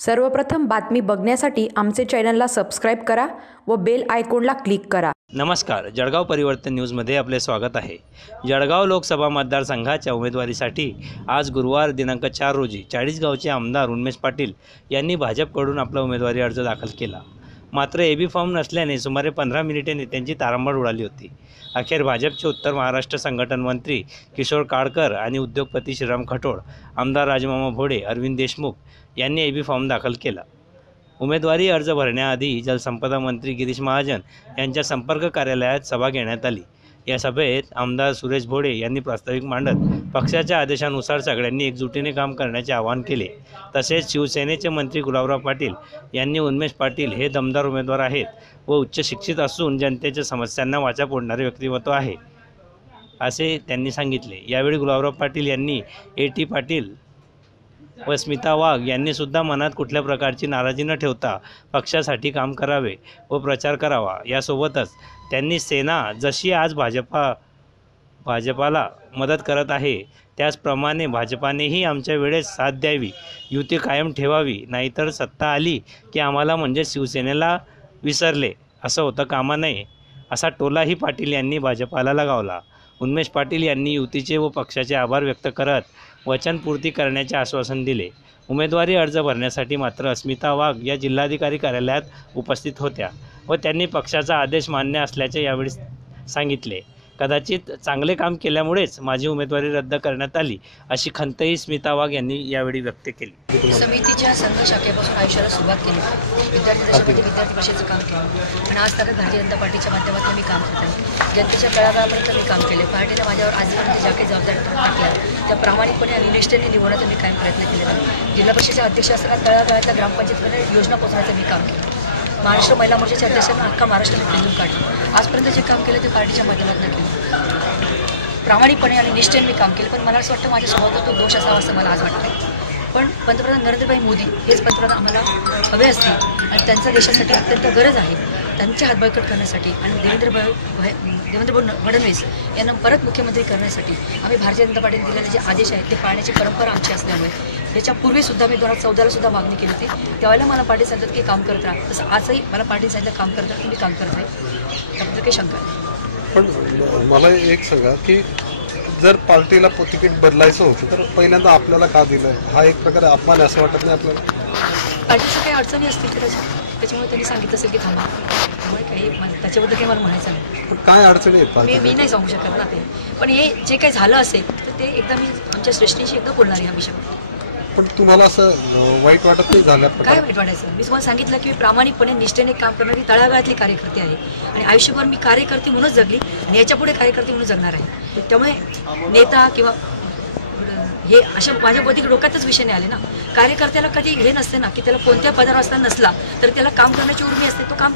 सर्वप्रथम बातमी बघण्यासाठी आमचे चॅनलला सबस्क्राईब करा व बेल आयकॉनला क्लिक करा. नमस्कार जळगाव परिवर्तन न्यूजमध्ये आपले स्वागत आहे. जळगाव लोकसभा मतदारसंघाच्या उमेदवारीसाठी आज गुरुवार दिनांक चार रोजी चाळीसगावचे आमदार उन्मेश पाटील यांनी भाजपकडून आपला उमेदवारी अर्ज दाखल केला. मात्र ए बी फॉर्म नसल्याने सुमारे पंधरा मिनिटे नेत्यांची तारांबळ उडाली होती. अखेर भाजपचे उत्तर महाराष्ट्र संघटन मंत्री किशोर काळकर आणि उद्योगपती श्रीराम खटोळ आमदार राजमामा भोडे अरविंद देशमुख यांनी ए बी फॉर्म दाखल केला. उमेदवारी अर्ज भरण्याआधी जलसंपदा मंत्री गिरीश महाजन यांच्या संपर्क कार्यालयात सभा घेण्यात आली. या सभेत आमदार सुरेश भोडे यांनी प्रास्ताविक मांडत पक्षाच्या आदेशानुसार सगळ्यांनी एकजुटीने काम करण्याचे आवाहन केले. तसेच शिवसेनेचे मंत्री गुलाबराव पाटील यांनी उन्मेश पाटील हे दमदार उमेदवार आहेत व उच्च शिक्षित असून जनतेच्या समस्यांना वाचा फोडणारे व्यक्तिमत्व आहे असे त्यांनी सांगितले. यावेळी गुलाबराव पाटील यांनी ए टी पाटील व स्मिता वाघ यांनी सुद्धा मनात कुठल्या प्रकारची नाराजी न ठेवता पक्षासाठी काम करावे व प्रचार करावा यासोबतच त्यांनी सेना जशी आज भाजपा भाजपाला मदत करत आहे त्याचप्रमाणे भाजपानेही आमच्या वेळेस साथ द्यावी युती कायम ठेवावी नाहीतर सत्ता आली की आम्हाला म्हणजे शिवसेनेला विसरले असं होतं कामा नये असा टोलाही पाटील यांनी भाजपाला लगावला. उन्मेष पाटील यांनी युतीचे व पक्षाचे आभार व्यक्त करत वचनपूर्ती करण्याचे आश्वासन दिले. उमेदवारी अर्ज भरण्यासाठी मात्र अस्मिता वाघ या जिल्हाधिकारी कार्यालयात उपस्थित होत्या व त्यांनी पक्षाचा आदेश मान्य असल्याचे यावेळी सांगितले. कदाचित चांगले काम केल्यामुळेच माझी उमेदवारी रद्द करण्यात आली अशी खंतही स्मिता वाघ यांनी यावेळी व्यक्त केली. समितीच्या संघ शाखेपासून आयुष्याला सुरुवात केली. विद्यार्थी दशेमध्ये विद्यार्थी परिषदेचं काम केलं. आणि आज तक भारतीय जनता पार्टीच्या माध्यमातून मी काम करत. आहे जनतेच्या तळागाळापर्यंत मी काम केले. पार्टीने माझ्यावर आजपर्यंत ज्या काही जबाबदारी टाकल्या त्या प्रामाणिकपणे आणि निष्ठेने निवडण्याचा मी कायम प्रयत्न केलेला जिल्हा परिषदेचे अध्यक्ष असताना तळागाळाच्या ग्रामपंचायतीमध्ये योजना पोहोचण्याचं मी काम केलं. महाराष्ट्र महिला मोर्चाच्या अध्यक्षांना अख्खा महाराष्ट्राने फिरून काढलं. आजपर्यंत जे काम केलं ते पार्टीच्या माध्यमातून केलं. प्रामाणिकपणे आणि निष्ठेने मी काम केलं. पण मला असं वाटतं माझ्या स्वभावात तो दोष असावा असं मला आज वाटतं. पण पंतप्रधान नरेंद्रभाई मोदी हेच पंतप्रधान आम्हाला हवे असतील आणि त्यांचा देशासाठी अत्यंत गरज आहे. त्यांचे हात बळकट करण्यासाठी आणि देवेंद्र भाई- देवेंद्र फडणवीस यांना परत मुख्यमंत्री करण्यासाठी आम्ही भारतीय जनता पार्टीने दिलेले जे आदेश आहेत ते पाळण्याची परंपरा आमची असल्यामुळे याच्यापूर्वीसुद्धा मी दोन हजार चौदाला सुद्धा मागणी केली होती. त्यावेळेला मला पाटील सांगतात की काम करत राहा. तसं आजही मला पाटील सांगितलं काम करत राहा मी काम करत आहे त्याबद्दल काही शंका पण मला एक सांगा की जर पार्टीला तिकीट बदलायचं होतं तर पहिल्यांदा आपल्याला का दिलं? हा एक प्रकारे अपमान असं वाटत नाही आपल्याला? पार्टीच्या काही अडचणी असतील कदाचित त्याच्यामुळे त्यांनी सांगितलं असेल की थांबा. त्यामुळे काही त्याच्याबद्दल काही मला म्हणायचं नाही. पण काय अडचणी मी मी नाही सांगू शकत ना ते. पण हे जे काही झालं असेल तर ते एकदा मी आमच्या श्रेष्ठीशी एकदा बोलणार आहे ह्या विषयावर. पण तुम्हाला असं वाईट वाटत नाही झाल्या काय वाईट वाटायचं? मी तुम्हाला सांगितलं की मी प्रामाणिकपणे निष्ठेने काम करणारी. तळागाळातली कार्यकर्ते आहे. आणि आयुष्यभर मी कार्यकर्ती म्हणूनच जगली आणि याच्यापुढे कार्यकर्ती म्हणून जगणार आहे. त्यामुळे नेता किंवा हे अशा माझ्या बौद्धिक डोक्यातच विषय नाही आले ना. कार्यकर्त्याला कधी हे नसते ना की त्याला कोणत्या पदावर असताना नसला तर त्याला काम करण्याची उर्मी असते तो काम